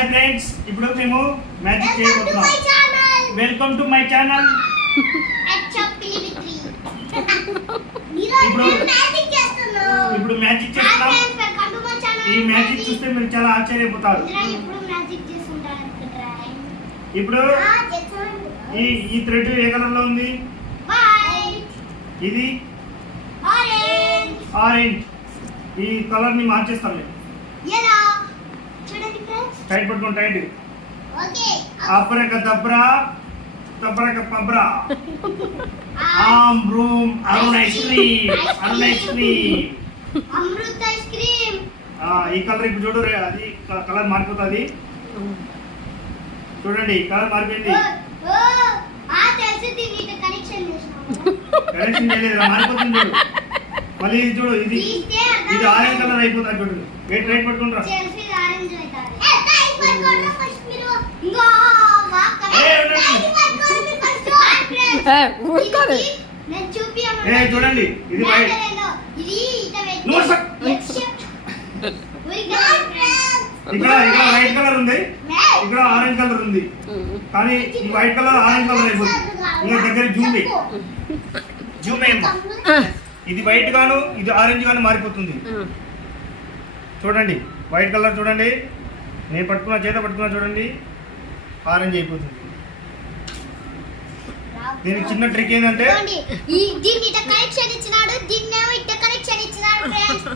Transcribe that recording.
Hi friends, ఇప్పుడు మేము magic చేయబోతున్నాం. Welcome to my channel. ఇప్పుడు మ్యాజిక్ చేస్తున్నాం. ఈ మ్యాజిక్ చూస్తే మీరు చాలా ఆశ్చర్యపోతారు. ఇప్పుడు ఈ థ్రెడ్ ఏ కలర్ లో ఉంది? ఇది ఆరెంజ్. ఈ కలర్ ని మార్చేస్తాం మేము. టైట్ పట్టుకోండి, టైట్. అబ్రక దబ్రా తబ్రక పబ్రా ఆమ్ రూమ్ Arun ice cream. Arun ice cream, Amrita ice cream. ఈ కలర్ ఇప్పుడు చూడు, అది కలర్ మారిపోతుంది. చూడండి, కలర్ మారిపోయింది. కనెక్షన్ చేయలేదు, మారిపోతుంది చూడు. మళ్ళీ ఇది చూడు, ఇది ఆరెంజ్ కలర్ అయిపోతుంది చూడు. వెయిట్ రైట్ పట్టుకుంటారా? చూడండి, ఇది వైట్. ఇక్కడ వైట్ కలర్ ఉంది, ఇక్కడ ఆరెంజ్ కలర్ ఉంది. కానీ ఈ వైట్ కలర్ ఆరెంజ్ కలర్ అయిపోతుంది. ఇంకా దగ్గర జూమ్ ఇది వైట్ గాను ఇది ఆరెంజ్ గాను మారిపోతుంది. చూడండి, వైట్ కలర్ చూడండి, నేను పట్టుకున్న చేత పట్టుకున్నా చూడండి, ఆరెంజ్ అయిపోతుంది. దీనికి చిన్న ట్రిక్ ఏంటంటే దీనికి ఇట్లా కనెక్షన్ ఇచ్చినాడు, దీన్నేమో ఇట్లా కనెక్షన్ ఇచ్చినాడు. ఫ్రెండ్స్